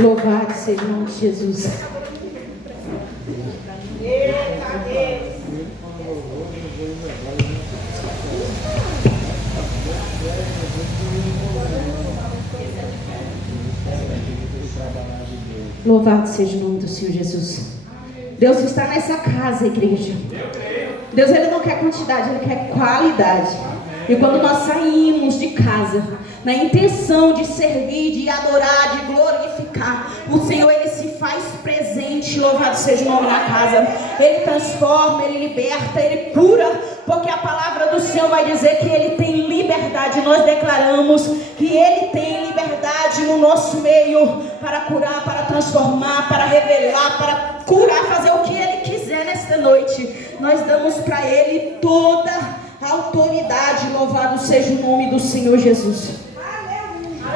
Louvado seja o nome de Jesus. Louvado seja o nome do Senhor Jesus. Deus está nessa casa, igreja. Deus, Ele não quer quantidade, Ele quer qualidade. E quando nós saímos de casa na intenção de servir, de adorar, de glorificar, o Senhor, Ele se faz presente. Louvado seja o nome da casa. Ele transforma, Ele liberta, Ele cura, porque a palavra do Senhor vai dizer que Ele tem liberdade. Nós declaramos que Ele tem liberdade no nosso meio para curar, para transformar, para revelar, para curar, fazer o que Ele quiser nesta noite. Nós damos para Ele toda a autoridade. Louvado seja o nome do Senhor Jesus.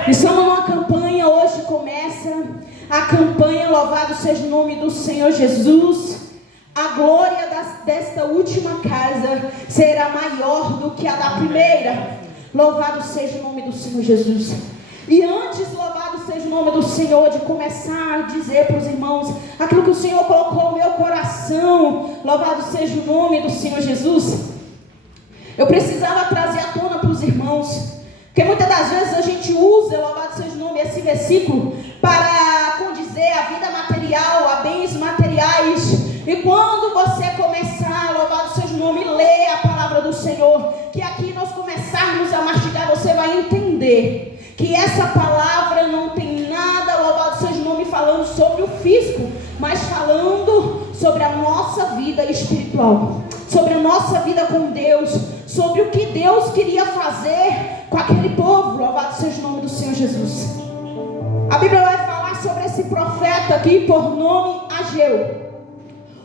Estamos numa campanha, hoje começa a campanha. Louvado seja o nome do Senhor Jesus. A glória desta última casa será maior do que a da primeira. Louvado seja o nome do Senhor Jesus. E antes, louvado seja o nome do Senhor, de começar a dizer para os irmãos aquilo que o Senhor colocou no meu coração, louvado seja o nome do Senhor Jesus, eu precisava trazer à tona para os irmãos, porque muitas das vezes a gente usa, louvado seja o nome, esse versículo para condizer a vida material, a bens materiais. E quando você começar, louvado seja o nome, ler a palavra do Senhor, que aqui nós começarmos a mastigar, você vai entender que essa palavra não tem nada, louvado seja o nome, falando sobre o físico, mas falando sobre a nossa vida espiritual, sobre a nossa vida com Deus, sobre o que Deus queria fazer com aquele povo. Louvado seja o nome do Senhor Jesus. A Bíblia vai falar sobre esse profeta aqui por nome Ageu,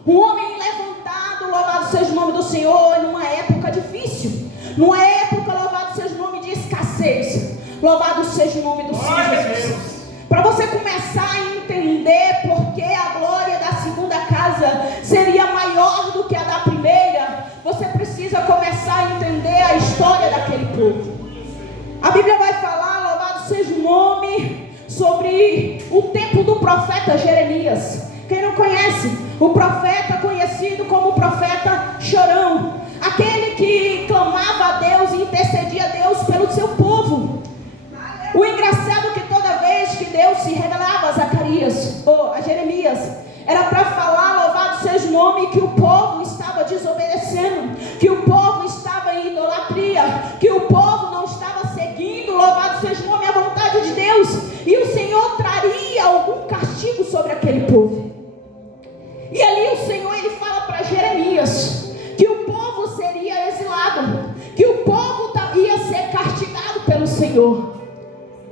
um homem levantado, louvado seja o nome do Senhor, numa época difícil, numa época, louvado seja o nome, de escassez. Louvado seja o nome do Senhor Jesus. Para você começar a entender porque a glória da segunda casa seria maior do que a da primeira, você precisa começar a entender a história daquele povo. A Bíblia vai falar, louvado seja o nome, sobre o tempo do profeta Jeremias. Quem não conhece? O profeta conhecido como o profeta chorão, aquele que clamava a Deus e intercedia a Deus pelo seu povo. O engraçado é que toda vez que Deus se revelava a Zacarias, ou a Jeremias, era para falar, louvado seja o nome, que o povo estava desobedecendo, que o povo estava em idolatria, que o povo não estava seguindo, louvado seja o nome, a vontade de Deus, e o Senhor traria algum castigo sobre aquele povo. E ali o Senhor, ele fala para Jeremias que o povo seria exilado, que o povo ia ser castigado pelo Senhor.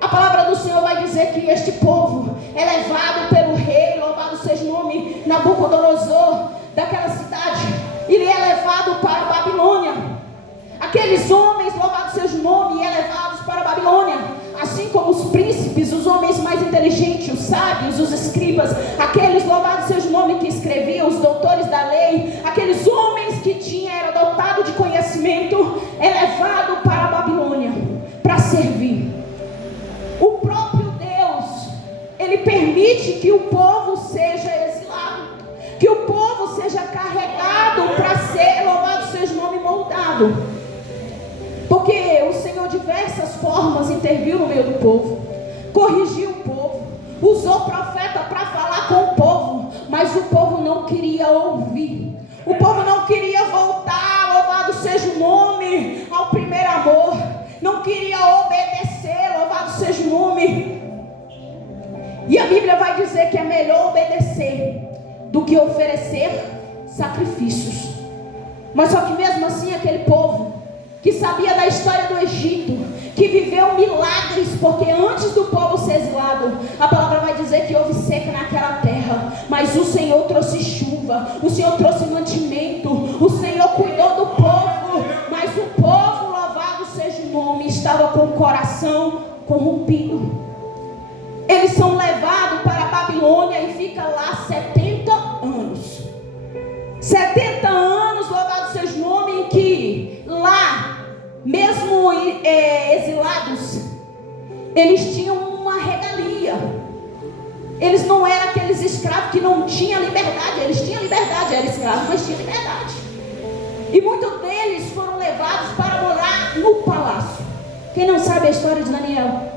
A palavra do Senhor vai dizer que este povo é levado pelo rei, louvado seja o nome, Nabucodonosor, daquela cidade. Ele é levado para a Babilônia. Aqueles homens, louvado seja o nome, é levados para a Babilônia, assim como os príncipes, os homens mais inteligentes, os sábios, os escribas, aqueles, louvado seja o nome, que escreviam, os doutores da lei, aqueles homens que era dotado de conhecimento, é levado para a Babilônia para servir. O próprio Deus, ele permite que o povo seja exilado, que o povo seja carregado para ser, louvado seja o nome, moldado, porque o Senhor de diversas formas interviu no meio do povo, corrigiu o povo, usou profeta para falar com o povo, mas o povo não queria ouvir, o povo não queria voltar, louvado seja o nome, ao primeiro amor, não queria obedecer, louvado seja o nome. E a Bíblia vai dizer que é melhor obedecer do que oferecer sacrifícios. Mas só que mesmo assim aquele povo que sabia da história do Egito, que viveu milagres, porque antes do povo ser exilado, a palavra vai dizer que houve seca naquela terra, mas o Senhor trouxe chuva, o Senhor trouxe mantimento, o Senhor cuidou do povo, mas o povo, louvado seja o nome, estava com o coração corrompido. Eles são levados para a Babilônia e ficam lá 70 anos. 70 anos, louvado seja o nome, em que lá, mesmo exilados, eles tinham uma regalia. Eles não eram aqueles escravos que não tinham liberdade. Eles tinham liberdade, eram escravos, mas tinham liberdade. E muitos deles foram levados para morar no palácio. Quem não sabe a história de Daniel?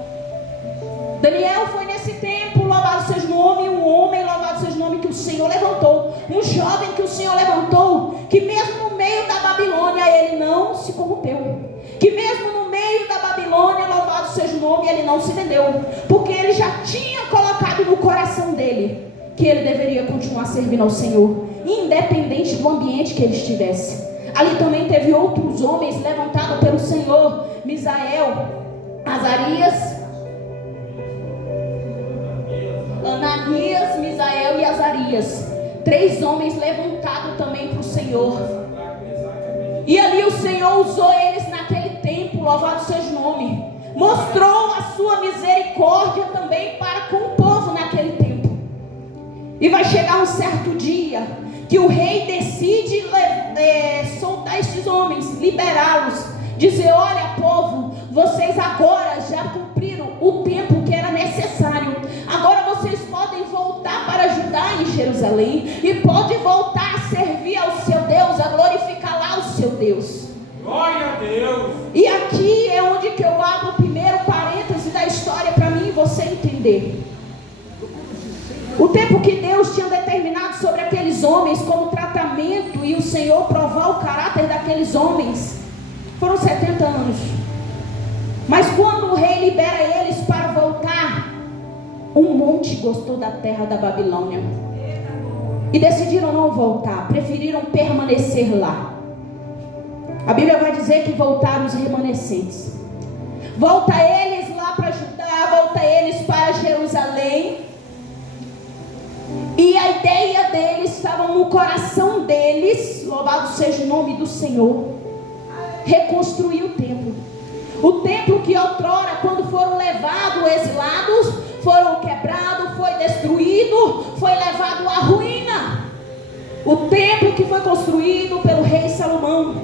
Daniel foi nesse tempo, louvado seja o nome, um homem, louvado seja o nome que o Senhor levantou. Um jovem que o Senhor levantou, que mesmo no meio da Babilônia ele não se corrompeu. Que mesmo no meio da Babilônia, louvado seja o nome, ele não se vendeu. Porque ele já tinha colocado no coração dele que ele deveria continuar servindo ao Senhor, independente do ambiente que ele estivesse. Ali também teve outros homens levantados pelo Senhor: Misael, Azarias, Ananias, Misael e Azarias. 3 homens levantados também para o Senhor. E ali o Senhor usou eles naquele tempo, louvado seja o nome. Mostrou a sua misericórdia também para com o povo naquele tempo. E vai chegar um certo dia que o rei decide soltar estes homens, liberá-los, dizer: olha, povo, vocês agora já cumpriram o tempo que era necessário. Agora vocês podem voltar para Judá em Jerusalém e podem voltar a servir ao seu Deus, a glorificar lá o seu Deus. Glória a Deus. E aqui é onde que eu abro o primeiro parêntese da história para mim e você entender. O tempo que Deus tinha determinado sobre aqueles homens como tratamento e o Senhor provar o caráter daqueles homens foram 70 anos. Mas quando o rei libera eles para voltar, um monte gostou da terra da Babilônia e decidiram não voltar, preferiram permanecer lá. A Bíblia vai dizer que voltaram os remanescentes. Volta eles lá para Judá, volta eles para Jerusalém. E a ideia deles estava no coração deles, louvado seja o nome do Senhor, reconstruir o templo. O templo que outrora, quando foram levados exilados, foram quebrados, foi destruído, foi levado à ruína. O templo que foi construído pelo rei Salomão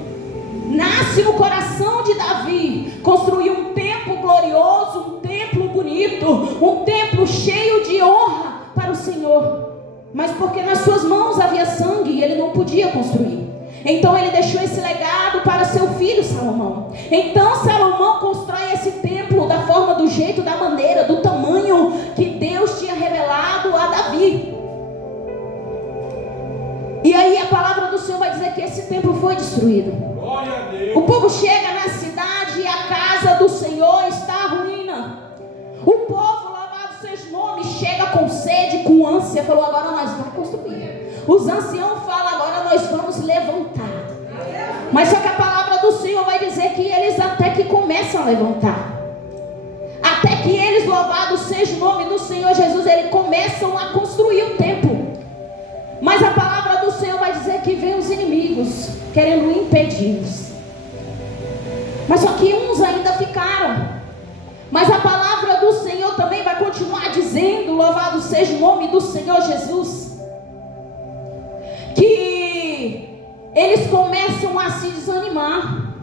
nasce no coração de Davi. Construiu um templo glorioso, um templo bonito, um templo cheio de honra para o Senhor. Mas porque nas suas mãos havia sangue e ele não podia construir. Então ele deixou esse legado para seu filho Salomão. Então Salomão constrói esse templo da forma, do jeito, da maneira, do tamanho que Deus tinha revelado a Davi. E aí a palavra do Senhor vai dizer que esse templo foi destruído. Glória a Deus. O povo chega na cidade e a casa do Senhor está à ruína. O povo, louvado seja o nome, chega com sede, com ânsia, falou: agora nós vamos construir. Os anciãos falam: agora nós vamos levantar. Mas só que a palavra do Senhor vai dizer que eles até que começam a levantar. Até que eles, louvado seja o nome do Senhor Jesus, eles começam a construir o templo. Mas a palavra do Senhor vai dizer que vem os inimigos querendo impedir-los. Mas só que uns ainda ficaram. Mas a palavra do Senhor também vai continuar dizendo, louvado seja o nome do Senhor Jesus, que eles começam a se desanimar.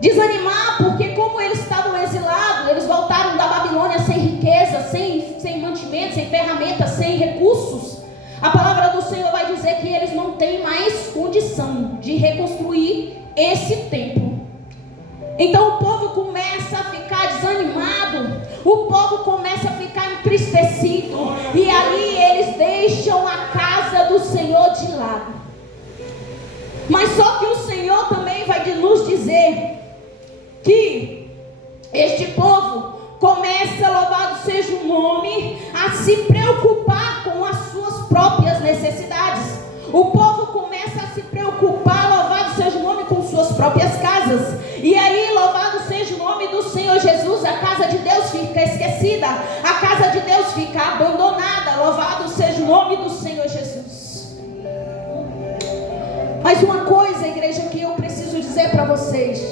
Desanimar porque, como eles estavam exilados, eles voltaram da Babilônia sem riqueza, sem mantimento, sem ferramentas, sem recursos. A palavra do Senhor vai dizer que eles não têm mais condição de reconstruir esse templo. Então o povo começa a ficar desanimado, o povo começa a ficar entristecido, e ali eles deixam a casa do Senhor de lado. Mas só que o Senhor também vai nos dizer que este povo começa, louvado seja o nome, a se preocupar com as suas próprias necessidades. O povo começa a se preocupar, louvado seja o nome, com suas próprias casas. E aí, louvado seja o nome do Senhor Jesus, a casa de Deus fica esquecida, a casa de Deus fica abandonada. Louvado seja o nome do Senhor Jesus. Mas uma coisa, igreja, que eu preciso dizer para vocês: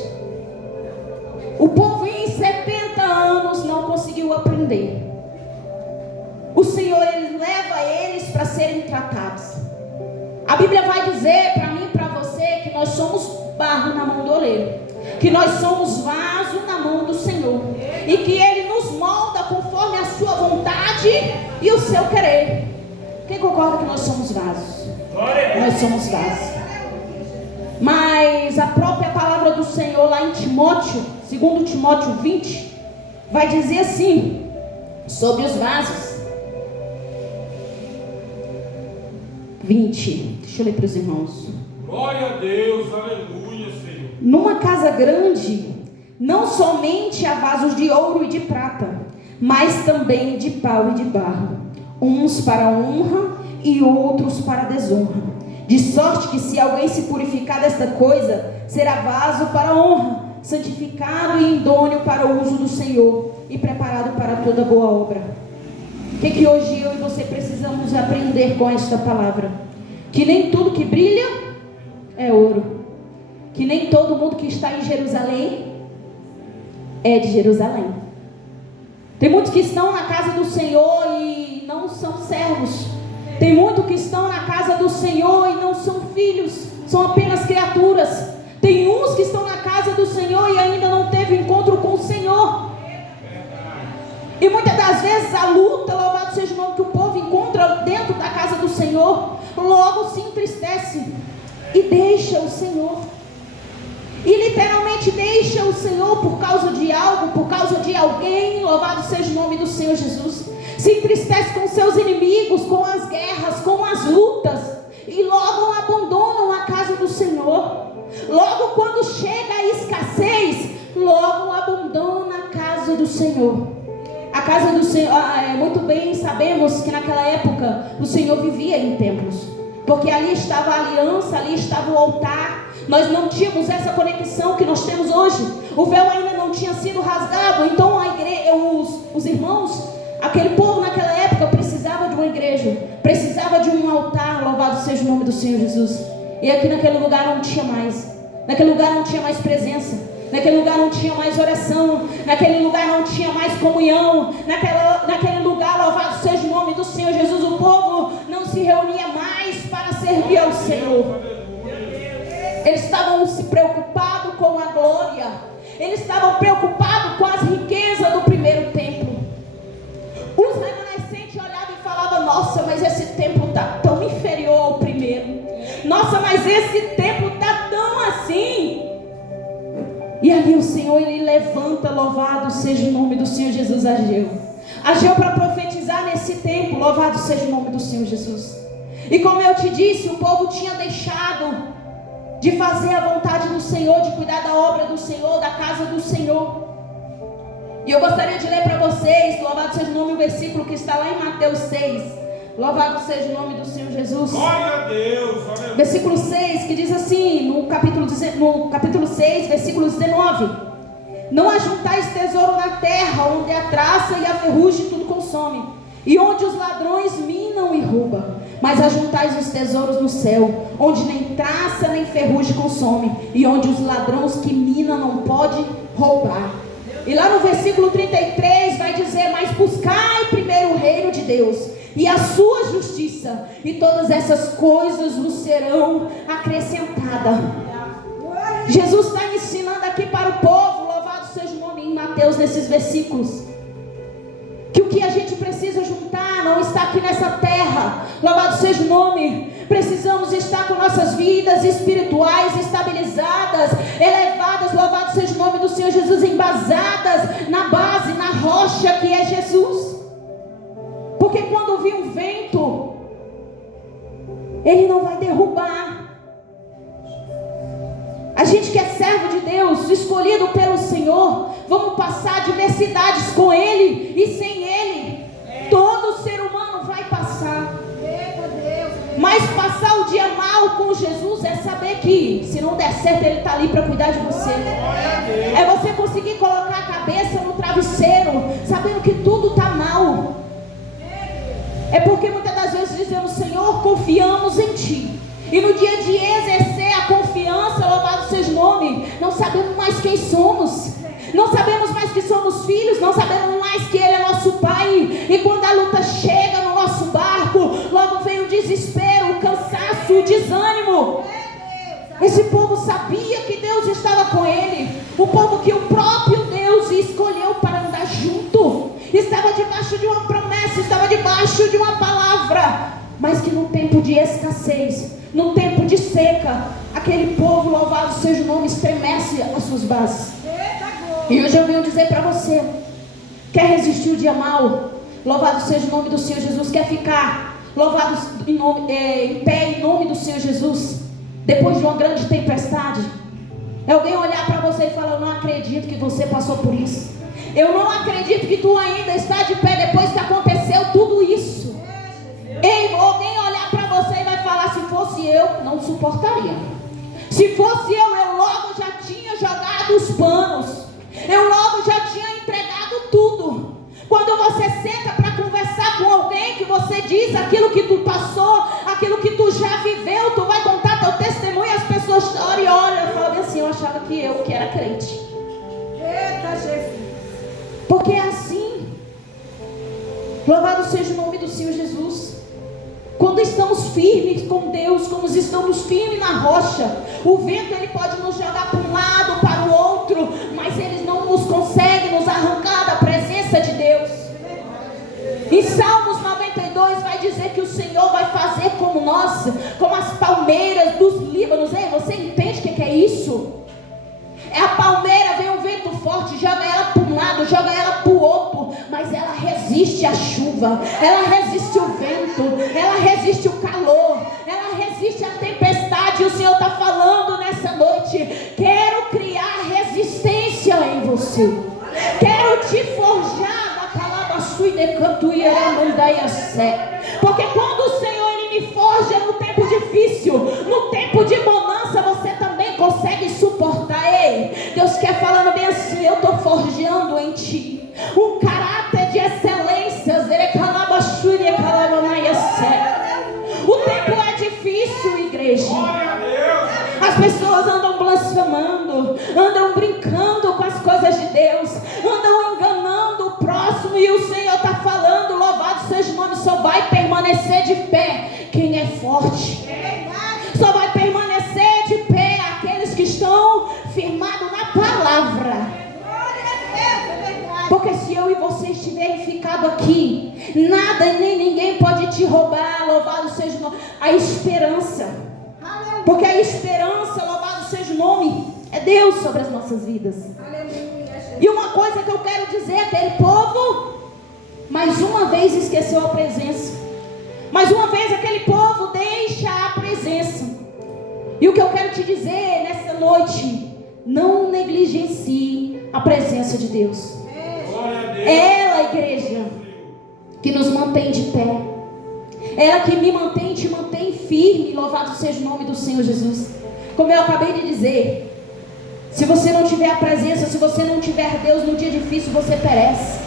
o povo em 70 anos não conseguiu aprender. O Senhor, ele leva eles para serem tratados. A Bíblia vai dizer para mim e para você que nós somos barro na mão do oleiro, que nós somos vaso na mão do Senhor, e que Ele nos molda conforme a sua vontade e o seu querer. Quem concorda que nós somos vasos? Nós somos vasos. Mas a própria palavra do Senhor lá em Timóteo, 2 Timóteo 20, vai dizer assim, sobre os vasos. 20, deixa eu ler para os irmãos. Glória a Deus, aleluia, Senhor. Numa casa grande, não somente há vasos de ouro e de prata, mas também de pau e de barro, uns para honra e outros para desonra. De sorte que se alguém se purificar desta coisa, será vaso para honra, santificado e idôneo para o uso do Senhor e preparado para toda boa obra. O que hoje eu e você precisamos aprender com esta palavra? Que nem tudo que brilha é ouro. Que nem todo mundo que está em Jerusalém é de Jerusalém. Tem muitos que estão na casa do Senhor e não são servos. Tem muitos que estão na casa do Senhor e não são filhos, são apenas criaturas. Tem uns que estão na casa do Senhor e ainda não teve encontro com o Senhor. E muitas das vezes a luta, louvado seja o nome, que o povo encontra dentro da casa do Senhor, logo se entristece e deixa o Senhor. E literalmente deixa o Senhor por causa de algo, por causa de alguém. Louvado seja o nome do Senhor Jesus. Se entristece com seus inimigos, com as guerras, com as lutas, e logo abandonam a casa do Senhor. Logo quando chega a escassez, logo abandona a casa do Senhor. A casa do Senhor, muito bem sabemos que naquela época o Senhor vivia em templos, porque ali estava a aliança, ali estava o altar. Nós não tínhamos essa conexão que nós temos hoje. O véu ainda não tinha sido rasgado. Então a igreja, os irmãos, aquele povo naquela época precisava de uma igreja, precisava de um altar. Louvado seja o nome do Senhor Jesus. E aqui naquele lugar não tinha mais. Naquele lugar não tinha mais presença. Naquele lugar não tinha mais oração. Naquele lugar não tinha mais comunhão. Naquele lugar, louvado seja o nome do Senhor Jesus, o povo não se reunia mais para servir ao Senhor. Eles estavam se preocupados com a glória. Eles estavam preocupados com as riquezas do primeiro templo. Os remanescentes olhavam e falavam: nossa, mas esse templo está tão inferior ao primeiro. Nossa, mas esse templo está tão assim. E ali o Senhor, ele levanta, louvado seja o nome do Senhor Jesus, Ageu para profetizar nesse templo. Louvado seja o nome do Senhor Jesus. E como eu te disse, o povo tinha deixado de fazer a vontade do Senhor, de cuidar da obra do Senhor, da casa do Senhor. E eu gostaria de ler para vocês, louvado seja o nome, o versículo que está lá em Mateus 6. Louvado seja o nome do Senhor Jesus. Glória a Deus, aleluia. Versículo 6, que diz assim, no capítulo 6, versículo 19: não ajuntais tesouro na terra, onde a traça e a ferrugem tudo consome, e onde os ladrões minam e roubam. Mas ajuntais os tesouros no céu, onde nem traça nem ferrugem consome, e onde os ladrões que minam não podem roubar. E lá no versículo 33 vai dizer: mas buscai primeiro o reino de Deus e a sua justiça, e todas essas coisas vos serão acrescentadas. Jesus está ensinando aqui para o povo, louvado seja o nome, em Mateus, nesses versículos, que o que a gente precisa juntar não está aqui nessa terra. Louvado seja o nome. Precisamos estar com nossas vidas espirituais estabilizadas, elevadas, louvado seja o nome do Senhor Jesus, embasadas na base, na rocha que é Jesus. Porque quando vir um vento, ele não vai derrubar. A gente que é servo de Deus, escolhido pelo Senhor, vamos passar adversidades com Ele e sem Ele. Todo ser humano vai passar. Mas passar o dia mal com Jesus é saber que, se não der certo, Ele está ali para cuidar de você. É você conseguir colocar a cabeça no travesseiro, sabendo que tudo está mal. É porque muitas das vezes dizemos: Senhor, confiamos em Ti. E no dia de exercer a confiança, louvado seja o nome, não sabemos mais quem somos. Não sabemos mais que somos filhos, não sabemos mais que Ele é nosso Pai. E quando a luta chega no nosso barco, logo vem o desespero, o cansaço, o desânimo. Esse povo sabia que Deus estava com ele. O povo que o próprio Deus escolheu para andar junto. Estava debaixo de uma promessa, estava debaixo aleluia. Mas que no tempo de escassez, no tempo de seca, aquele povo, louvado seja o nome, estremece as suas bases. E hoje eu venho dizer para você: quer resistir o dia mau? Louvado seja o nome do Senhor Jesus. Quer ficar louvado em pé em nome do Senhor Jesus, depois de uma grande tempestade? É alguém olhar para você e falar: eu não acredito que você passou por isso. Eu não acredito que tu ainda está de pé depois que aconteceu tudo isso. Ei, alguém olhar para você e vai falar: se fosse eu, não suportaria. Se fosse eu logo já tinha jogado os panos. Eu logo já tinha entregado tudo. Quando você senta para conversar com alguém, que você diz aquilo que tu passou, aquilo que tu já viveu, tu vai contar teu testemunho, as pessoas choram e olham e falam assim: eu achava que eu que era crente. Eita, Jesus. Porque é assim. Louvado seja o nome do Senhor Jesus. Quando estamos firmes com Deus, quando estamos firmes na rocha, o vento ele pode nos jogar para um lado, para o outro, mas ele não nos consegue nos arrancar da presença de Deus. Em Salmos 92 vai dizer que o Senhor vai fazer como nós, como as palmeiras dos Líbanos. Ei, você entende o que é isso? É a palmeira, vem um vento forte, joga ela para um lado, joga ela para o outro, mas ela resiste à chuva, ela resiste o vento, ela resiste o calor, ela resiste a tempestade. E o Senhor está falando nessa noite: quero criar resistência em você, quero te forjar na palavra sua de canto e porque quando o Senhor ele me forja no tempo difícil, no tempo de bonança, você também consegue suportar. Ei, Deus quer falando bem assim: eu estou forjando em ti um caráter de excelências. O tempo é difícil, igreja. As pessoas andam blasfemando, andam brincando com as coisas de Deus, andam enganando o próximo, e o Senhor está falando: louvado seja o nome, só vai permanecer de pé quem é forte. Só vai permanecer de pé aqueles que estão firmados na palavra. Porque se eu e você estiverem ficado aqui, nada nem ninguém pode te roubar. Louvado seja o nome, a esperança. Porque a esperança, louvado seja o nome, é Deus sobre as nossas vidas. E uma coisa que eu quero dizer: aquele povo mais uma vez esqueceu a presença. Mais uma vez aquele povo deixa a presença. E o que eu quero te dizer nessa noite: não negligencie a presença de Deus. É ela, igreja, que nos mantém de pé. Ela que me mantém, te mantém firme. Louvado seja o nome do Senhor Jesus. Como eu acabei de dizer, se você não tiver a presença, se você não tiver Deus, no dia difícil você perece.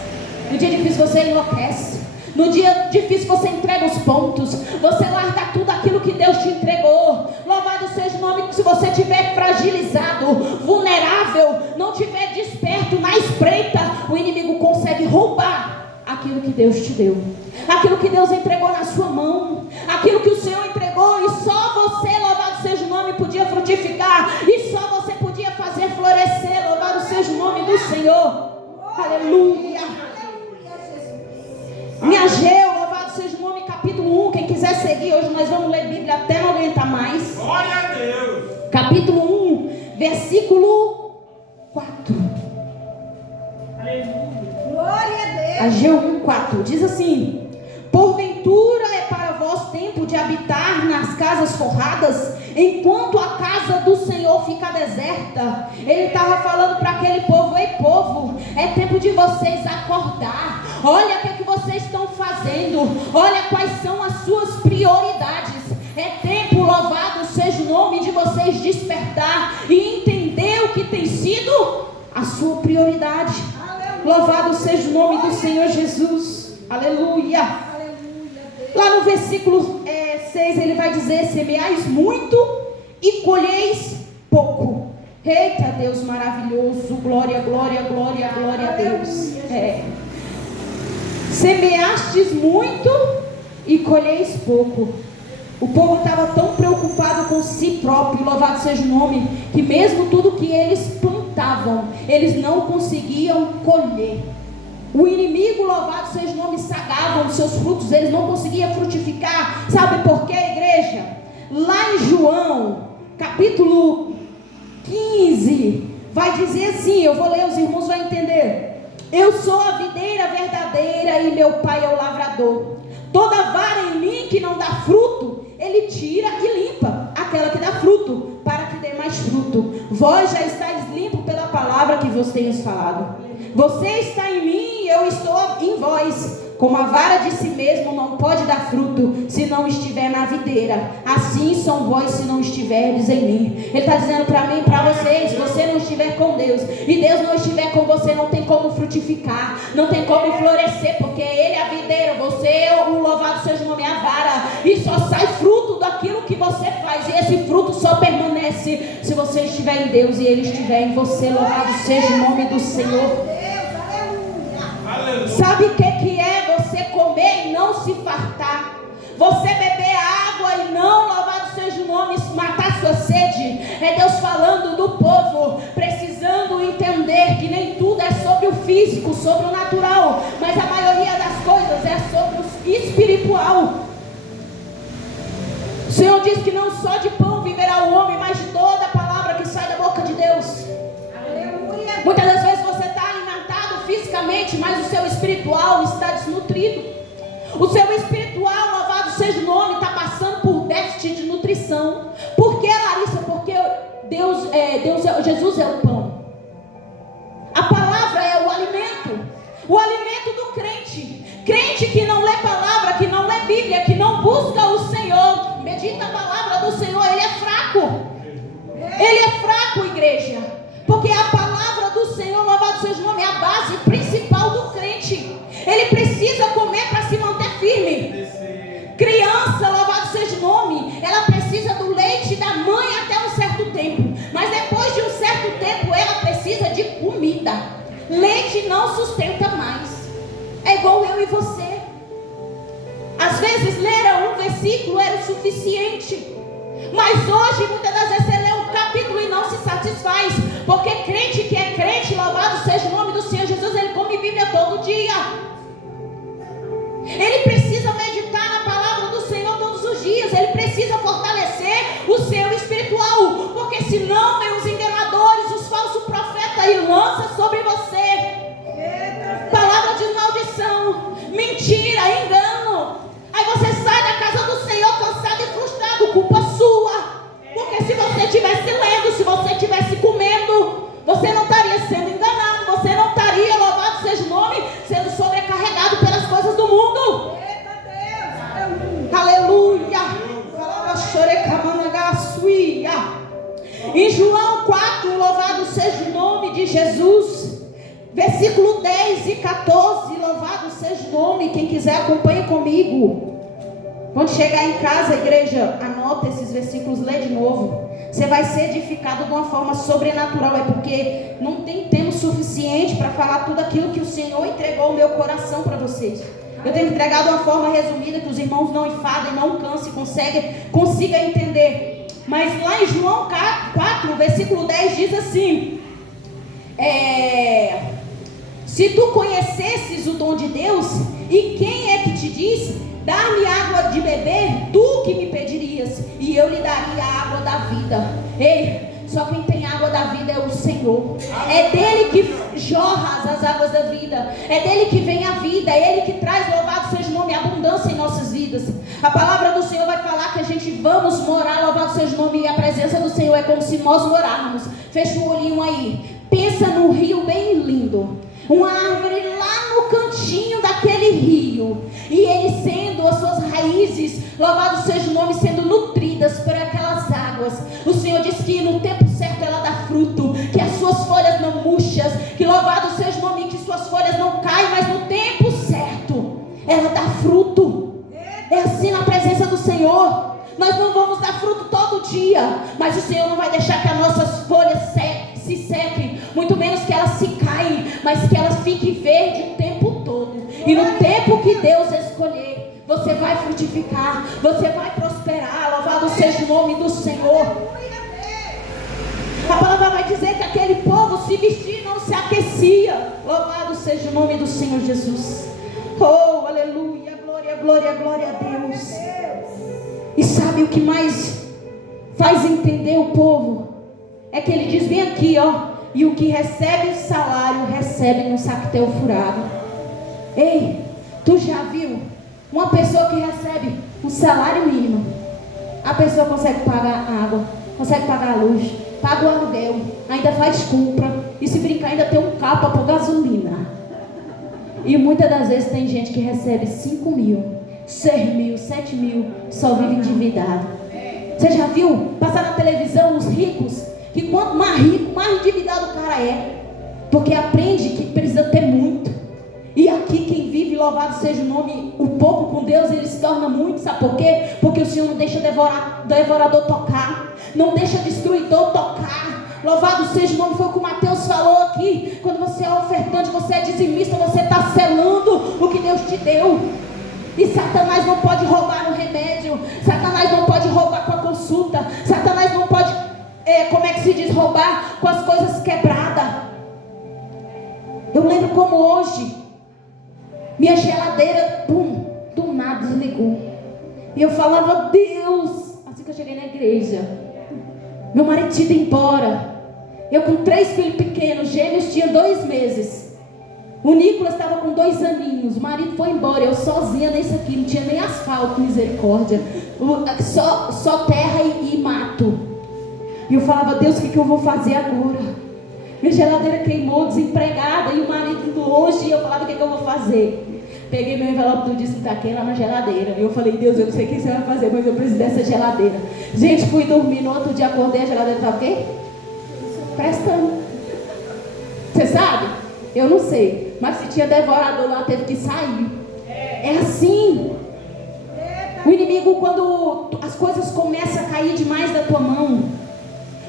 No dia difícil você enlouquece. No dia difícil você entrega os pontos, você larga tudo aquilo que Deus te entregou. Louvado seja o nome. Se você estiver fragilizado, vulnerável, não estiver desperto na espreita, o inimigo consegue roubar aquilo que Deus te deu, aquilo que Deus entregou na sua mão, aquilo que o Senhor entregou, e só você, louvado seja o nome, podia frutificar, e só você podia fazer florescer. Louvado seja o nome do Senhor. Aleluia. Em Ageu, louvado seja o nome, capítulo 1. Quem quiser seguir, hoje nós vamos ler Bíblia até não aguentar mais. Glória a Deus. Capítulo 1, versículo 4. Aleluia. Glória a Deus. Ageu 1, 4. Diz assim: porventura é para vós tempo de habitar nas casas forradas, enquanto a casa do Senhor fica deserta. Ele estava falando para aquele povo: ei povo, é tempo de vocês acordar. Olha o que vocês estão fazendo, olha quais são as suas prioridades. É tempo, louvado seja o nome, de vocês despertar e entender o que tem sido a sua prioridade. Louvado seja o nome do Senhor Jesus. Aleluia. Lá no versículo 6 ele vai dizer: semeais muito e colheis pouco. Eita Deus maravilhoso, glória, glória, glória, glória a Deus. Semeastes muito e colheis pouco. O povo estava tão preocupado com si próprio, louvado seja o nome, que mesmo tudo que eles plantavam, eles não conseguiam colher. O inimigo, louvado seja o nome, sagava os seus frutos, eles não conseguiam frutificar. Sabe por quê, igreja? Lá em João, capítulo 15, vai dizer assim, eu vou ler, os irmãos vão entender. Eu sou a videira verdadeira e meu pai é o lavrador. Toda vara em mim que não dá fruto, ele tira e limpa aquela que dá fruto, para que dê mais fruto. Vós já estáis limpos pela palavra que vos tenho falado. Você está em mim e eu estou em vós. Como a vara de si mesmo não pode dar fruto se não estiver na videira, assim são vós se não estiverdes em mim. Ele está dizendo para mim e para vocês: se você não estiver com Deus e Deus não estiver com você, não tem como frutificar, não tem como florescer, porque Ele é a videira, você é o louvado seja o nome, a vara, e só sai fruto daquilo que você faz, e esse fruto só permanece se você estiver em Deus e Ele estiver em você. Louvado seja o nome do Senhor. Sabe o que é você comer e não se fartar? Você beber água e não, louvado seja o nome, matar sua sede? É Deus falando do povo, precisando entender que nem tudo é sobre o físico, sobre o natural, mas a maioria das coisas é sobre o espiritual. O Senhor diz que não só de pão viverá o homem, mas de toda a palavra que sai da boca de Deus. Aleluia. Muitas das vezes você está alimentado fisicamente, mas o seu espiritual está desnutrido. O seu espiritual, louvado seja o nome, está passando por déficit de nutrição. Por que, Larissa? Porque Jesus é o pão. A palavra é o alimento do crente. Crente que não lê palavra, que não lê Bíblia, que não busca o Senhor, medita a palavra do Senhor, ele é fraco. Ele é fraco, igreja. Porque a palavra do Senhor, louvado seja o nome, é a base principal do crente. Ele precisa comer para se manter firme. Criança, louvado seja o nome, ela precisa do leite da mãe até um certo tempo. Mas depois de um certo tempo, ela precisa de comida. Leite não sustenta mais. É igual eu e você. Às vezes ler um versículo era o suficiente. Mas hoje, muitas das vezes, você lê um capítulo e não se satisfaz. Porque crente que é crente, louvado seja o nome do Senhor Jesus, ele come Bíblia todo dia. Ele precisa meditar na palavra do Senhor todos os dias. Ele precisa fortalecer o seu espiritual. Porque senão vem os enganadores, os falsos profetas e lançam sobre você palavra de maldição, mentira, engano. Aí você sai da casa do Senhor cansado e frustrado, culpa sua. Porque se você estivesse lendo, se você estivesse comendo, você não estaria sendo enganado, você não estaria, louvado seja o nome, sendo sobrecarregado pelas coisas do mundo. Aleluia. Em João 4, louvado seja o nome de Jesus, versículo 10 e 14, louvado seja o nome. Quem quiser acompanhe comigo. Quando chegar em casa, igreja, anota esses versículos, lê de novo. Você vai ser edificado de uma forma sobrenatural. É porque não tem tempo suficiente para falar tudo aquilo que o Senhor entregou ao meu coração para vocês. Eu tenho entregado de uma forma resumida, que os irmãos não enfadem, não cansem, consiga entender. Mas lá em João 4, versículo 10 diz assim: se tu conhecesses o dom de Deus, e quem é que te diz, dá-me água de beber, tu que me pedirias, e eu lhe daria a água da vida. Ei, só quem tem água da vida é o Senhor. É dele que jorra as águas da vida. É dele que vem a vida. É ele que traz, louvado seja o nome, abundância em nossas vidas. A palavra do Senhor vai falar que a gente vamos morar, louvado seja o nome, e a presença do Senhor é como se nós moráramos. Fecha o olhinho aí. Pensa num rio bem lindo. Uma árvore lá no cantinho daquele rio. E ele sendo as suas raízes, louvado seja o nome, sendo nutridas por aquelas águas. O Senhor diz que no tempo certo ela dá fruto, que as suas folhas não murchas, que louvado seja o nome, que suas folhas não caem, mas no tempo certo ela dá fruto. É assim na presença do Senhor. Nós não vamos dar fruto todo dia, mas o Senhor não vai deixar que as nossas folhas se sequem, muito menos que elas se caem, mas que elas fiquem verdes o tempo todo. E no tempo que Deus escolher, você vai frutificar, você vai prosperar. Louvado seja o nome do Senhor. A palavra vai dizer que aquele povo se vestia e não se aquecia. Louvado seja o nome do Senhor Jesus. Oh, aleluia, glória, glória, glória a Deus. E sabe o que mais faz entender o povo? É que ele diz bem aqui, ó. E o que recebe o salário, recebe num sactel furado. Ei, tu já viu uma pessoa que recebe um salário mínimo? A pessoa consegue pagar a água, consegue pagar a luz, paga o aluguel, ainda faz compra, e se brincar ainda tem um carro para pôr gasolina. E muitas das vezes tem gente que recebe 5 mil, 6 mil, 7 mil, só vive endividado. Você já viu passar na televisão os ricos? Que quanto mais rico, mais endividado o cara é. Porque aprende que precisa ter muito. E aqui quem vive, louvado seja o nome, o pouco com Deus, ele se torna muito. Sabe por quê? Porque o Senhor não deixa devorador tocar, não deixa destruidor tocar. Louvado seja o nome, foi o que o Mateus falou aqui. Quando você é ofertante, você é dizimista, você está selando o que Deus te deu. E Satanás não pode roubar o remédio, Satanás não pode roubar com a consulta, Satanás não pode, como é que se diz, roubar com as coisas quebradas. Eu lembro como hoje, minha geladeira, do nada desligou. E eu falava, Deus, assim que eu cheguei na igreja, meu marido tinha ido embora. Eu com 3 filhos pequenos, gêmeos, tinha 2 meses. O Nicolas estava com 2 aninhos, o marido foi embora, eu sozinha nesse aqui, não tinha nem asfalto, misericórdia, só terra e mato. E eu falava, Deus, o que eu vou fazer agora? Minha geladeira queimou, desempregada, e o marido longe, e eu falava, o que eu vou fazer? Peguei meu envelope do disco daquele lá na geladeira, e eu falei, Deus, eu não sei o que você vai fazer, mas eu preciso dessa geladeira. Gente, fui dormir, no outro dia acordei, a geladeira estava o quê? Prestando. Você sabe? Eu não sei, mas se tinha devorador lá, teve que sair. É assim. O inimigo, quando as coisas começam a cair demais da tua mão,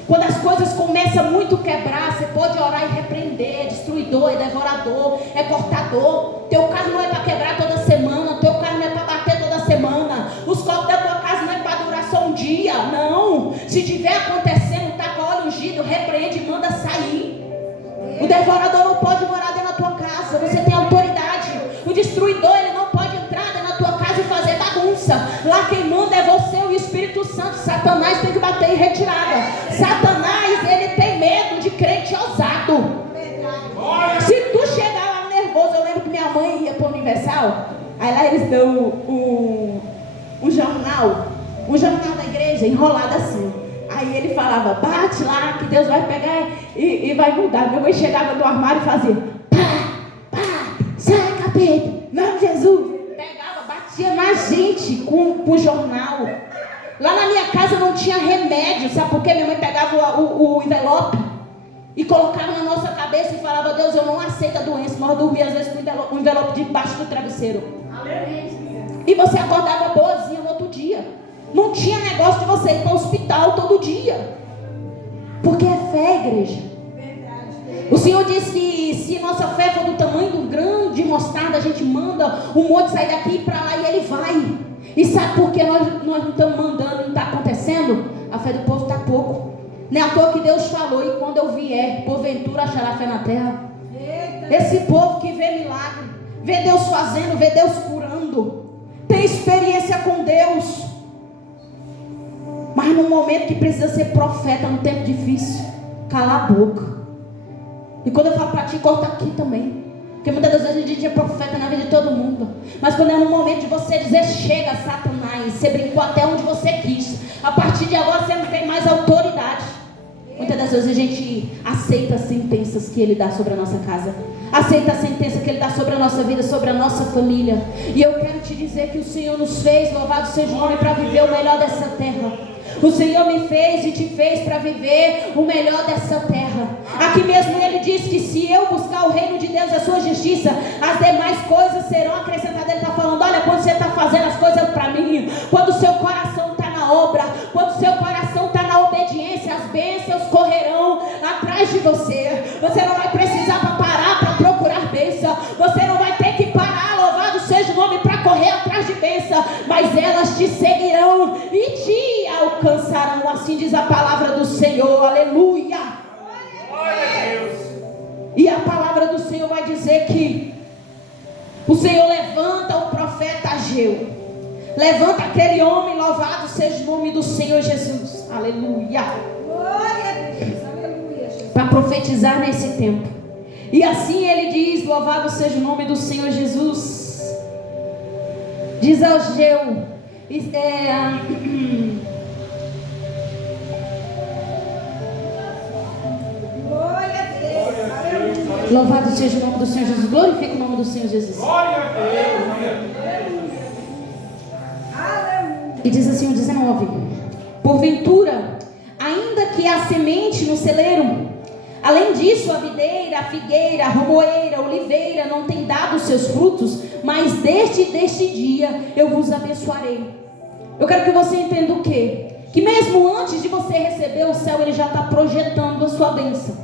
quando as coisas começam muito a quebrar, você pode orar e repreender. É destruidor, é devorador, é cortador. Teu carro não é para quebrar toda semana, teu carro não é para bater toda semana, os copos da tua casa não é para durar só um dia, não. Se tiver acontecendo, tá com óleo ungido, repreende e manda sair. O devorador não pode morar dentro da tua casa, você tem autoridade. O destruidor, ele não pode entrar dentro da tua casa e fazer bagunça. Lá quem manda é você, o Espírito Santo. Satanás tem que bater em retirada. Satanás, ele tem medo de crente ousado. Se tu chegar lá nervoso, eu lembro que minha mãe ia para o Universal, aí lá eles dão um jornal da igreja, enrolado assim. Aí ele falava, bate lá que Deus vai pegar e vai mudar. Minha mãe chegava do armário e fazia, pá, sai capeta, não Jesus. Pegava, batia na gente com o jornal. Lá na minha casa não tinha remédio, sabe por quê? Minha mãe pegava o envelope e colocava na nossa cabeça e falava, Deus, eu não aceito a doença. Nós dormíamos às vezes com o envelope debaixo do travesseiro. E você acordava boazinha no outro dia. Não tinha negócio de você ir para o hospital todo dia. Porque é fé, igreja. O Senhor disse que se nossa fé for do tamanho de um grão de mostarda, a gente manda um monte sair daqui para lá e ele vai. E sabe por que nós não estamos mandando, não está acontecendo? A fé do povo está pouco. Não é à toa que Deus falou, e quando eu vier, porventura achará fé na terra. Esse povo que vê milagre, vê Deus fazendo, vê Deus curando, tem experiência com Deus. Mas no momento que precisa ser profeta, no tempo difícil, cala a boca. E quando eu falo para ti, corta aqui também. Porque muitas das vezes a gente é profeta na vida de todo mundo. Mas quando é no momento de você dizer, chega Satanás, você brincou até onde você quis. A partir de agora você não tem mais autoridade. Muitas das vezes a gente aceita as sentenças que Ele dá sobre a nossa casa. Aceita a sentença que Ele dá sobre a nossa vida, sobre a nossa família. E eu quero te dizer que o Senhor nos fez, louvado seja o nome, para viver o melhor dessa terra. O Senhor me fez e te fez para viver o melhor dessa terra. Aqui mesmo Ele diz que se eu buscar o reino de Deus, a sua justiça, as demais coisas serão acrescentadas. Ele está falando, olha, quando você está fazendo as coisas para mim, quando o seu coração está na obra, quando o seu coração está na obediência, as bênçãos correrão atrás de você. Você não vai precisar parar para procurar bênção. Você não vai ter que parar, louvado seja o nome, para correr atrás de bênção. Mas mas elas te seguirão e te alcançarão. Assim diz a palavra do Senhor. Aleluia. Glória a Deus. E a palavra do Senhor vai dizer que o Senhor levanta o profeta Ageu. Levanta aquele homem, louvado seja o nome do Senhor Jesus. Aleluia. Glória a Deus. Aleluia, Jesus. Para profetizar nesse tempo. E assim ele diz: louvado seja o nome do Senhor Jesus. Diz Ageu, Glória a Deus. Aleluia. louvado seja o nome do Senhor Jesus. Glorifica o nome do Senhor Jesus. Glória a Deus. Aleluia. E diz assim o 19: porventura, ainda que há semente no celeiro, além disso a videira, a figueira, a romoeira, a oliveira não tem dado os seus frutos, mas deste dia eu vos abençoarei. Eu quero que você entenda o quê? Que mesmo antes de você receber o céu, ele já está projetando a sua bênção.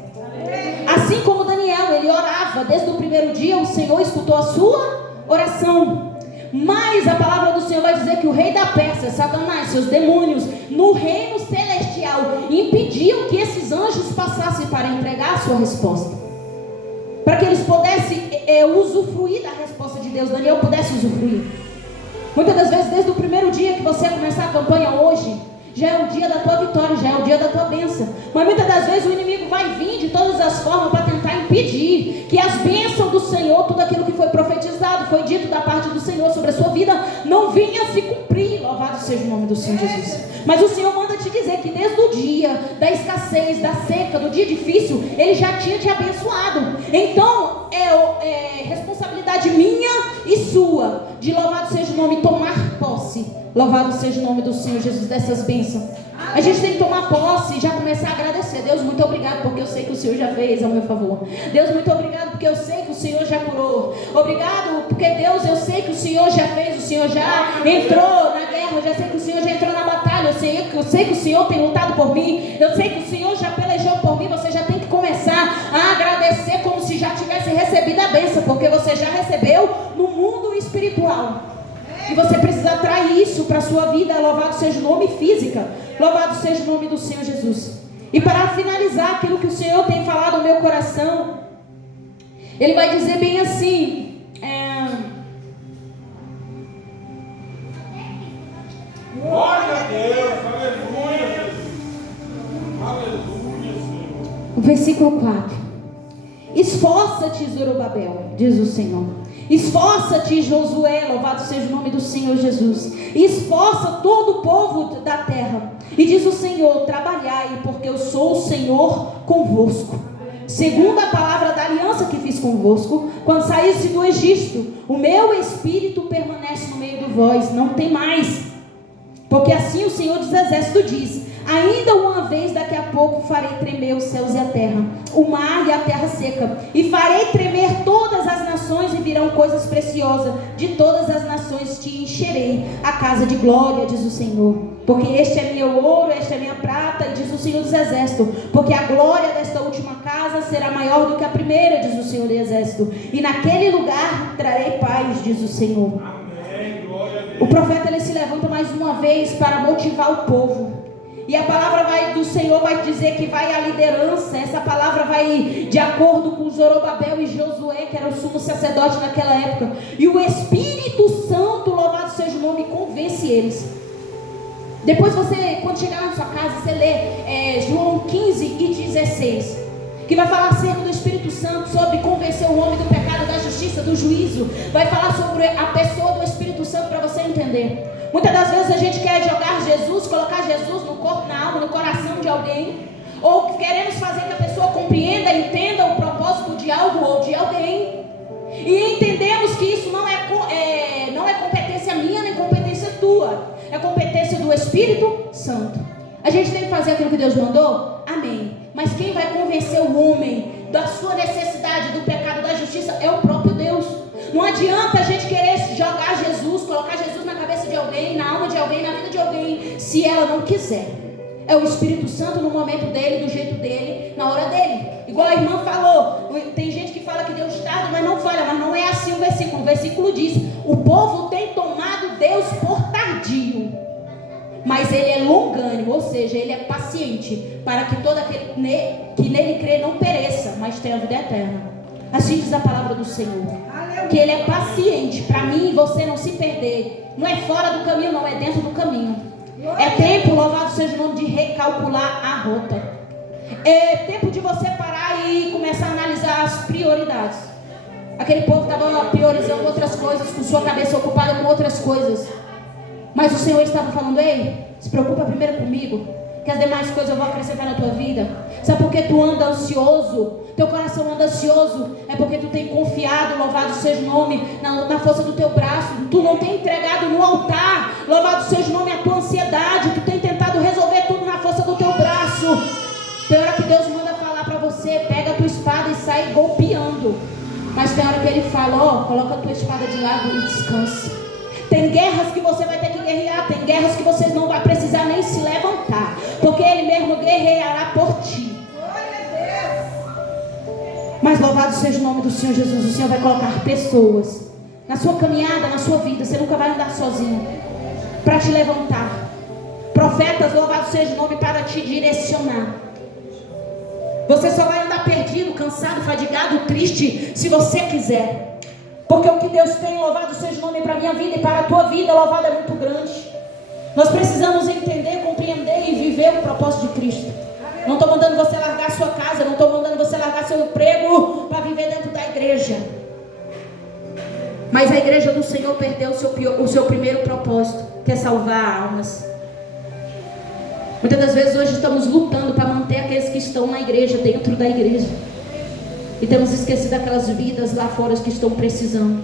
Assim como Daniel, ele orava desde o primeiro dia, o Senhor escutou a sua oração. Mas a palavra do Senhor vai dizer que o rei da Pérsia, Satanás, seus demônios, no reino celestial, impediam que esses anjos passassem para entregar a sua resposta, para que eles pudessem usufruir da resposta de Deus. Daniel pudesse usufruir. Muitas das vezes, desde o primeiro dia que você começar a campanha hoje, já é o dia da tua vitória, já é o dia da tua bênção. Mas muitas das vezes o inimigo vai vir de todas as formas para tentar impedir que as bênçãos do Senhor, tudo aquilo que foi profetizado, foi dito da parte do Senhor sobre a sua vida, não venha se cumprir. Louvado seja o nome do Senhor Jesus. Mas o Senhor manda te dizer que desde o dia da escassez, da seca, do dia difícil, Ele já tinha te abençoado. Então é responsabilidade minha e sua de, louvado seja o nome, tomar posse. Louvado seja o nome do Senhor Jesus, dessas bênçãos. A gente tem que tomar posse e já começar a agradecer. Deus, muito obrigado porque eu sei que o Senhor já fez ao meu favor. Deus, muito obrigado porque eu sei que o Senhor já curou. Obrigado porque, Deus, eu sei que o Senhor já fez, o Senhor já entrou na guerra. Eu já sei que o Senhor já entrou na batalha. Eu sei que o Senhor tem lutado por mim. Eu sei que o Senhor já pelejou por mim. Você já tem que começar a agradecer como se já tivesse recebido a bênção, porque você já recebeu no mundo espiritual. E você precisa atrair isso para a sua vida. Louvado seja o nome física. Louvado seja o nome do Senhor Jesus. E para finalizar aquilo que o Senhor tem falado no meu coração, Ele vai dizer bem assim: Glória a Deus. Aleluia, Jesus. Aleluia, Senhor. o versículo 4: esforça-te, Zorobabel, diz o Senhor. Esforça-te, Josué, louvado seja o nome do Senhor Jesus. Esforça todo o povo da terra. E diz o Senhor: trabalhai, porque eu sou o Senhor convosco. Segundo a palavra da aliança que fiz convosco, quando saísse do Egito, o meu espírito permanece no meio de vós, não tem mais. Porque assim o Senhor dos Exércitos diz: ainda uma vez, daqui a pouco, farei tremer os céus e a terra, o mar e a terra seca, e farei tremer todas as nações, e virão coisas preciosas, de todas as nações te encherei a casa de glória, diz o Senhor. Porque este é meu ouro, esta é minha prata, e diz o Senhor dos Exércitos, porque a glória desta última casa será maior do que a primeira, diz o Senhor dos Exércitos, e naquele lugar trarei paz, diz o Senhor. Amém. Glória a Deus. O profeta, ele se levanta mais uma vez para motivar o povo. E a palavra do Senhor vai dizer que vai a liderança. Essa palavra vai de acordo com Zorobabel e Josué, que era o sumo sacerdote naquela época. E o Espírito Santo, louvado seja o nome, convence eles. Depois você, quando chegar na sua casa, você lê João 15 e 16, que vai falar acerca do Espírito Santo, sobre convencer o homem do pecado, da justiça, do juízo. Vai falar sobre a pessoa do Espírito Santo para você entender. Muitas das vezes a gente quer jogar Jesus, colocar Jesus no corpo, na alma, no coração de alguém, ou queremos fazer que a pessoa compreenda, entenda o propósito de algo ou de alguém, e entendemos que isso não é competência minha nem competência tua, é competência do Espírito Santo. A gente tem que fazer aquilo que Deus mandou? Amém. Mas quem vai convencer o homem da sua necessidade, do pecado, da justiça, é o próprio Deus. Não adianta a gente querer jogar Jesus, colocar Jesus na cabeça de alguém, na alma de alguém, na vida de alguém, se ela não quiser. É o Espírito Santo no momento dele, do jeito dele, na hora dele. Igual a irmã falou, tem gente que fala que Deus tarda, mas não falha. Mas não é assim o versículo. O versículo diz: o povo tem tomado Deus por tardio. mas ele é longânimo, ou seja, ele é paciente, para que todo aquele que nele crê não pereça, mas tenha a vida eterna. Assim diz a palavra do Senhor, que ele é paciente, para mim e você não se perder. Não é fora do caminho, não, é dentro do caminho. É tempo, louvado seja o nome, de recalcular a rota. É tempo de você parar e começar a analisar as prioridades. Aquele povo estava priorizando outras coisas, com sua cabeça ocupada com outras coisas. Mas o Senhor estava falando: ei, se preocupa primeiro comigo, que as demais coisas eu vou acrescentar na tua vida. Sabe por que tu anda ansioso? Teu coração anda ansioso, é porque tu tem confiado, louvado seja o nome, na força do teu braço. Tu não tem entregado no altar, louvado seja o nome, a tua ansiedade. Tu tem tentado resolver tudo na força do teu braço. Tem hora que Deus manda falar para você: pega a tua espada e sai golpeando. Mas tem hora que Ele fala: ó, coloca a tua espada de lado e descansa. Tem guerras que você vai ter que guerrear, tem guerras que você não vai precisar nem se levantar, porque Ele mesmo guerreará por ti. Mas louvado seja o nome do Senhor Jesus. O Senhor vai colocar pessoas na sua caminhada, na sua vida. Você nunca vai andar sozinho, para te levantar. Profetas, louvado seja o nome, para te direcionar. Você só vai andar perdido, cansado, fadigado, triste, se você quiser. Porque o que Deus tem, louvado seja o nome, para a minha vida e para a tua vida, louvado, é muito grande. Nós precisamos entender, compreender e viver o propósito de Cristo. Não estou mandando você largar sua casa, não estou mandando você largar seu emprego para viver dentro da igreja. Mas a igreja do Senhor perdeu o seu primeiro propósito, que é salvar almas. Muitas das vezes hoje estamos lutando para manter aqueles que estão na igreja, dentro da igreja. E temos esquecido aquelas vidas lá fora que estão precisando.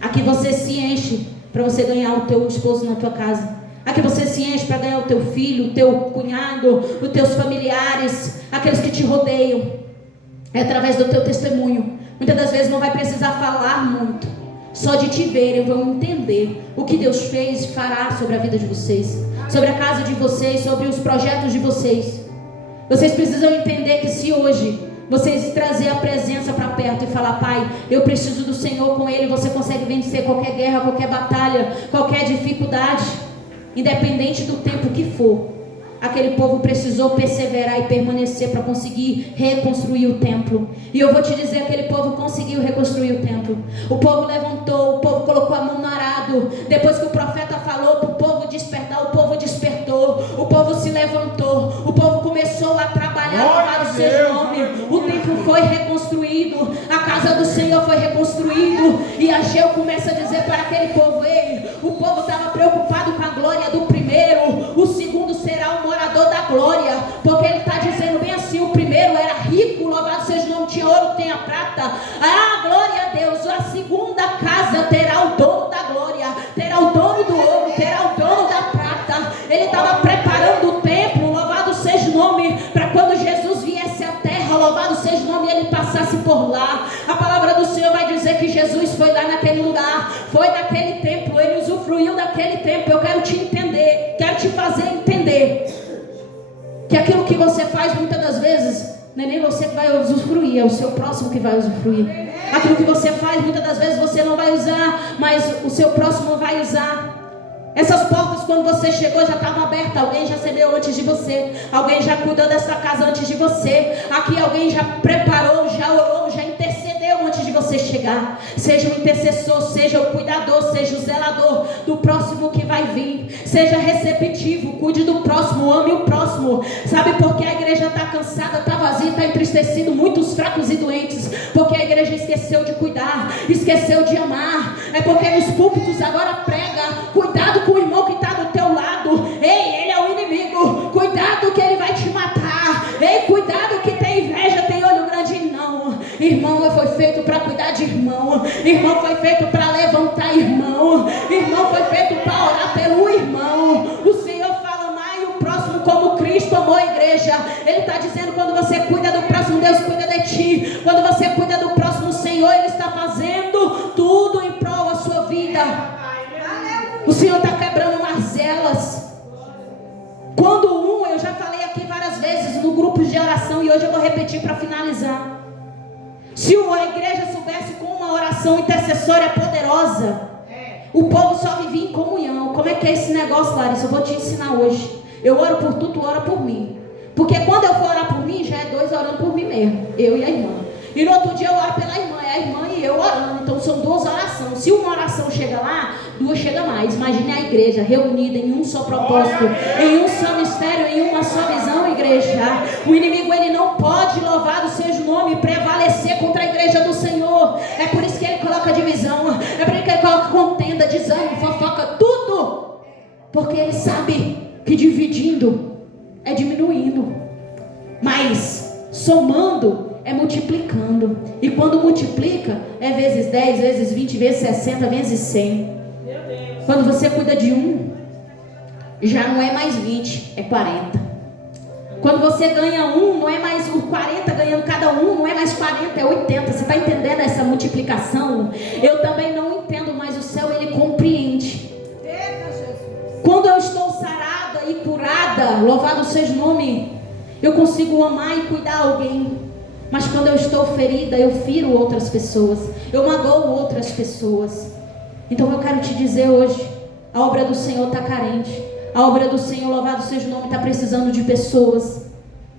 Aqui você se enche para você ganhar o teu esposo na tua casa. Aqui você se enche para ganhar o teu filho, o teu cunhado, os teus familiares, aqueles que te rodeiam. É através do teu testemunho. Muitas das vezes não vai precisar falar muito. Só de te verem vão entender o que Deus fez e fará sobre a vida de vocês, sobre a casa de vocês, sobre os projetos de vocês. Vocês precisam entender que se hoje vocês trazer a presença para perto e falar: Pai, eu preciso do Senhor, com Ele você consegue vencer qualquer guerra, qualquer batalha, qualquer dificuldade. Independente do tempo que for, aquele povo precisou perseverar e permanecer para conseguir reconstruir o templo. E eu vou te dizer, aquele povo conseguiu reconstruir o templo. O povo levantou, o povo colocou a mão no arado. Depois que o profeta falou para o povo despertar, o povo despertou, o povo se levantou, o povo começou a trabalhar para o seu nome. O templo foi reconstruído, a casa do Senhor foi reconstruído. E Ageu começa a dizer para aquele povo: ei, o povo estava preocupado com a glória do primeiro, o segundo será o morador da glória. Porque ele está dizendo bem assim: o primeiro era rico, louvado seja o nome, tinha ouro, tinha prata. Ah, glória a Deus. A segunda casa terá o dono da glória, terá o dono do ouro, terá o dono da prata. Ele estava preparando o templo, louvado seja o nome, para quando Jesus viesse à terra, louvado seja o nome, ele passasse por lá. A palavra do Senhor vai dizer que Jesus foi lá naquele lugar, foi naquele templo, ele usufruiu daquele templo. Eu quero te entender, quero te fazer entender que aquilo que você faz muitas das vezes não é nem você que vai usufruir, é o seu próximo que vai usufruir. Aquilo que você faz muitas das vezes você não vai usar, mas o seu próximo vai usar. Essas portas, quando você chegou, já estavam abertas. Alguém já recebeu antes de você, alguém já cuidou dessa casa antes de você. Aqui alguém já preparou, já orou, já intercedeu antes de você chegar. Seja o intercessor, seja o cuidador, seja o zelador do próximo que vai vir. Seja receptivo, cuide do próximo, ame o próximo. Sabe por que a igreja está cansada, está vazia, está entristecida, muitos fracos e doentes? Porque a igreja esqueceu de cuidar, esqueceu de amar. É porque nos púlpitos agora prega: cuidado com o irmão que está do teu lado. Ei, ele é o inimigo. Cuidado que ele vai te matar. Ei, cuidado que tem inveja, tem olho grande. Não, irmão foi feito para cuidar de irmão. Irmão foi feito para levantar irmão. Irmão foi feito para orar pelo irmão. O Senhor fala: amai o próximo como Cristo amou a igreja. Ele está dizendo: quando você cuida do próximo, Deus cuida de ti. Quando você cuida do próximo, o Senhor, Ele está fazendo tudo em prol da sua vida. O Senhor está quebrando marzelas. Quando eu já falei aqui várias vezes no grupo de oração, e hoje eu vou repetir para finalizar. Se a igreja soubesse com uma oração intercessória poderosa, o povo só vivia em comunhão. Como é ter esse negócio, Larissa, eu vou te ensinar hoje. Eu oro por tu, tu ora por mim. Porque quando eu for orar por mim, já é 2 orando por mim mesmo, eu e a irmã. E no outro dia eu oro pela irmã, é a irmã e eu orando. Então são 2 orações. Se uma oração chega lá, 2 chega mais. Imagine a igreja reunida em um só propósito, em um só mistério, em uma só visão, igreja. O inimigo, ele não pode, louvado seja o nome, prevalecer contra a igreja do Senhor. É por isso que ele coloca divisão, é por isso que ele coloca contenda, desânimo, fofoca, tudo. Porque ele sabe que dividindo é diminuindo, mas somando é multiplicando. E quando multiplica é vezes 10, vezes 20, vezes 60, vezes 100. Quando você cuida de um, já não é mais 20, é 40. Quando você ganha um, não é mais o 40 ganhando cada um, não é mais 40, é 80. Você está entendendo essa multiplicação? Eu também não entendo, mas o céu, ele compreende. Quando eu estou sarada e curada, louvado seja o nome, eu consigo amar e cuidar alguém. Mas quando eu estou ferida, eu firo outras pessoas, eu magoo outras pessoas. Então eu quero te dizer hoje, a obra do Senhor está carente. A obra do Senhor, louvado seja o nome, está precisando de pessoas.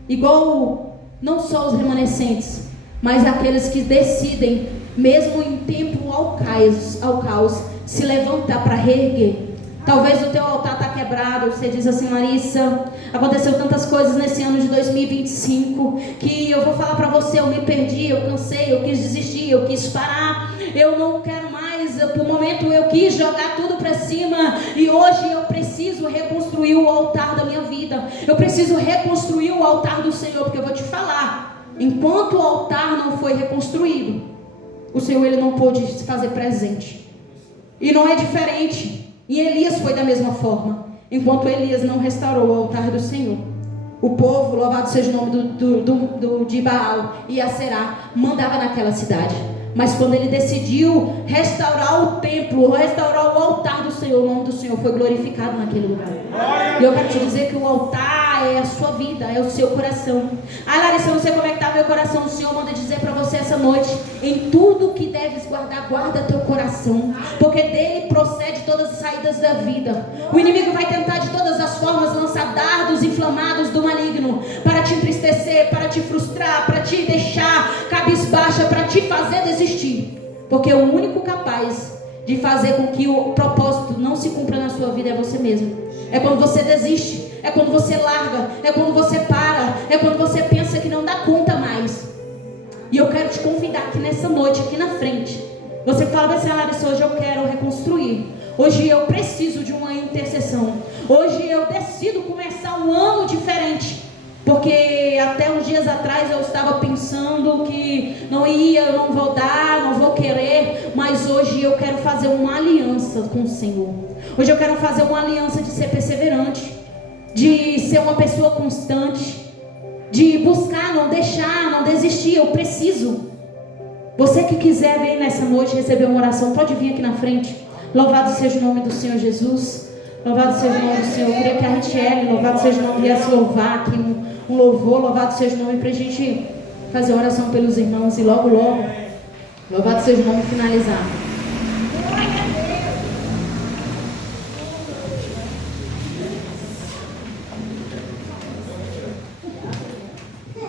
Igual não só os remanescentes, mas aqueles que decidem, mesmo em tempo ao caos, se levantar para reerguer. Talvez o teu altar está quebrado. Você diz assim: Larissa, aconteceu tantas coisas nesse ano de 2025 que eu vou falar para você, eu me perdi, eu cansei, eu quis desistir, eu quis parar, eu não quero mais, por momento eu quis jogar tudo para cima, e hoje eu preciso reconstruir o altar da minha vida, eu preciso reconstruir o altar do Senhor, porque eu vou te falar, enquanto o altar não foi reconstruído, o Senhor, ele não pôde se fazer presente. E não é diferente. E Elias foi da mesma forma. Enquanto Elias não restaurou o altar do Senhor, o povo, louvado seja o nome de Baal e Aserá, mandava naquela cidade. Mas quando ele decidiu restaurar o templo, restaurar o altar do Senhor, o nome do Senhor foi glorificado naquele lugar. E eu quero te dizer que o altar é a sua vida, é o seu coração. Ah, Larissa, eu não sei como é que está meu coração. O Senhor manda dizer para você essa noite: em tudo que deves guardar, guarda teu coração, porque dele procede todas as saídas da vida. O inimigo vai tentar de todas as formas lançar dardos inflamados do maligno para te entristecer, para te frustrar, para te deixar cabisbaixa, para te fazer desistir. Porque o único capaz de fazer com que o propósito não se cumpra na sua vida é você mesmo. É quando você desiste, é quando você larga, é quando você para, é quando você pensa que não dá conta mais. E eu quero te convidar aqui nessa noite, aqui na frente. Você fala assim: Larissa, hoje eu quero reconstruir. Hoje eu preciso de uma intercessão. Hoje eu decido começar um ano diferente. Porque até uns dias atrás eu estava pensando que não ia, eu não vou dar, não vou querer. Mas hoje eu quero fazer uma aliança com o Senhor. Hoje eu quero fazer uma aliança de ser perseverante, de ser uma pessoa constante, de buscar, não deixar, não desistir. Eu preciso. Você que quiser vir nessa noite receber uma oração, pode vir aqui na frente. Louvado seja o nome do Senhor Jesus. Louvado seja o nome do Senhor. Eu queria que a Richelle, louvado seja o nome, viesse louvar aqui um louvor. Louvado seja o nome, para a gente fazer oração pelos irmãos. E logo, louvado seja o nome, finalizar.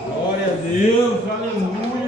Glória a Deus, aleluia.